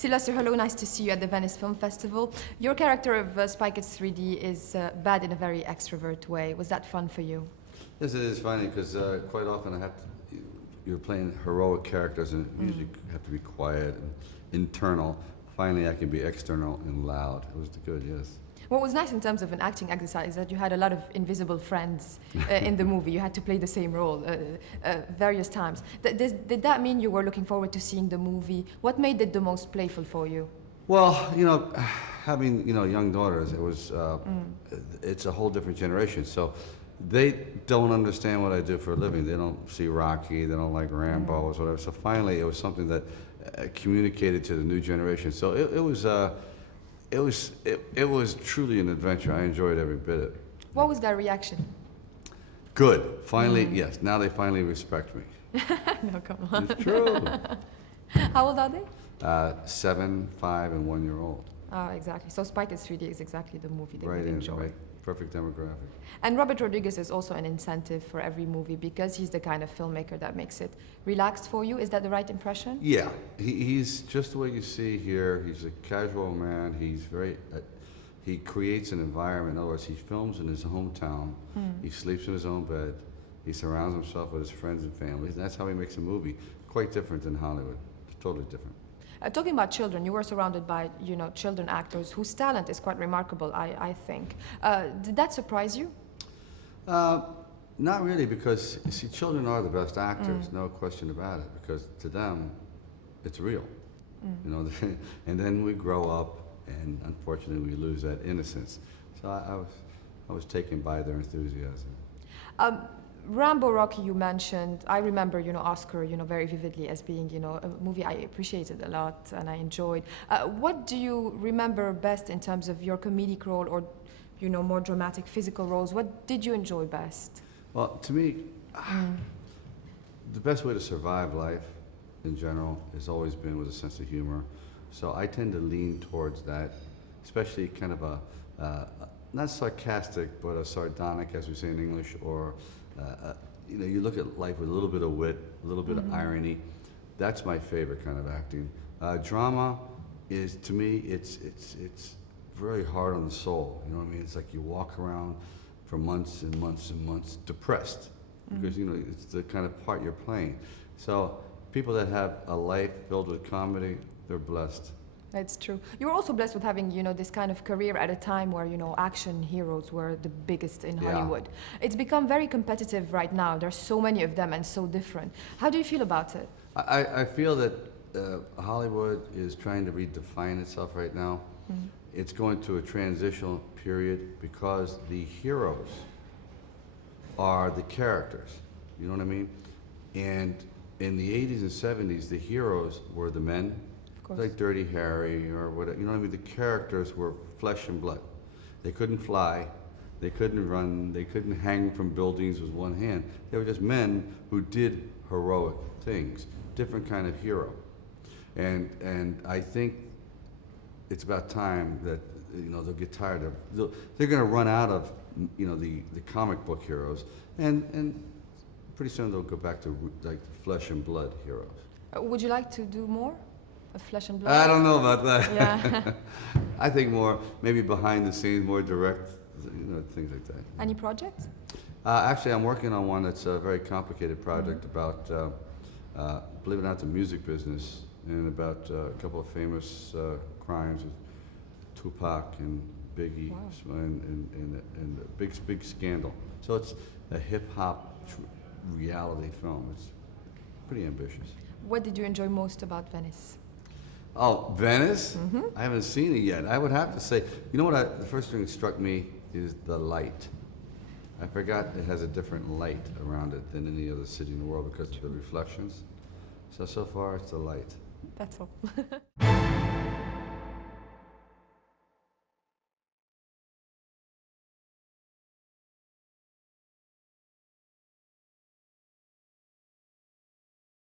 Sylvester, hello, nice to see you at the Venice Film Festival. Your character of Spy Kids 3D is bad in a very extrovert way. Was that fun for you? Yes, it is funny because quite often you're playing heroic characters and usually have to be quiet and internal. Finally, I can be external and loud. It was good, yes. What was nice in terms of an acting exercise is that you had a lot of invisible friends in the movie. You had to play the same role various times. Did that mean you were looking forward to seeing the movie? What made it the most playful for you? Well, having young daughters, it's a whole different generation. So they don't understand what I do for a living. They don't see Rocky. They don't like Rambo or whatever. So finally, it was something that communicated to the new generation. So it was truly an adventure. I enjoyed every bit of it. What was their reaction? Good. Finally, yes. Now they finally respect me. No, come on. It's true. How old are they? 7, 5, and 1 year old. Oh, exactly. So Spy Kids 3D is exactly the movie they Right would enjoy. Right. Perfect demographic. And Robert Rodriguez is also an incentive for every movie because he's the kind of filmmaker that makes it relaxed for you. Is that the right impression? Yeah, he's just the way you see here. He's a casual man. He's very, he creates an environment. In other words, he films in his hometown. He sleeps in his own bed. He surrounds himself with his friends and families. And that's how he makes a movie. Quite different than Hollywood. Totally different. Talking about children, you were surrounded by, children actors whose talent is quite remarkable, I think. Did that surprise you? Not really, because, you see, children are the best actors, no question about it, because to them, it's real. And then we grow up, and unfortunately, we lose that innocence. So I was taken by their enthusiasm. Rambo, Rocky, you mentioned. I remember, Oscar, very vividly as being, a movie I appreciated a lot and I enjoyed. What do you remember best in terms of your comedic role or, more dramatic physical roles? What did you enjoy best? Well, to me, the best way to survive life in general has always been with a sense of humor. So I tend to lean towards that, especially kind of not sarcastic, but a sardonic, as we say in English, or you look at life with a little bit of wit, a little bit of irony. That's my favorite kind of acting. Drama is, to me, it's very hard on the soul. You know what I mean? It's like you walk around for months and months and months depressed because it's the kind of part you're playing. So people that have a life filled with comedy, they're blessed. That's true. You were also blessed with having, this kind of career at a time where, action heroes were the biggest in Hollywood. It's become very competitive right now. There's so many of them and so different. How do you feel about it? I feel that Hollywood is trying to redefine itself right now. It's going through a transitional period because the heroes are the characters. You know what I mean? And in the 80s and 70s, the heroes were the men. Like Dirty Harry or whatever, you know what I mean? The characters were flesh and blood. They couldn't fly, they couldn't run, they couldn't hang from buildings with one hand. They were just men who did heroic things, different kind of hero. And I think it's about time that they'll get tired of. They're going to run out of the comic book heroes, and pretty soon they'll go back to like flesh and blood heroes. Would you like to do more? Of flesh and blood? I don't know about that. Yeah. I think more, maybe behind the scenes, more direct, things like that. Any projects? Actually, I'm working on one that's a very complicated project about, believe it or not, the music business and about a couple of famous crimes with Tupac and Biggie and a big scandal. So it's a hip-hop reality film. It's pretty ambitious. What did you enjoy most about Venice? Oh, Venice? I haven't seen it yet. I would have to say, the first thing that struck me is the light. I forgot it has a different light around it than any other city in the world because of the reflections. So far it's the light. That's all.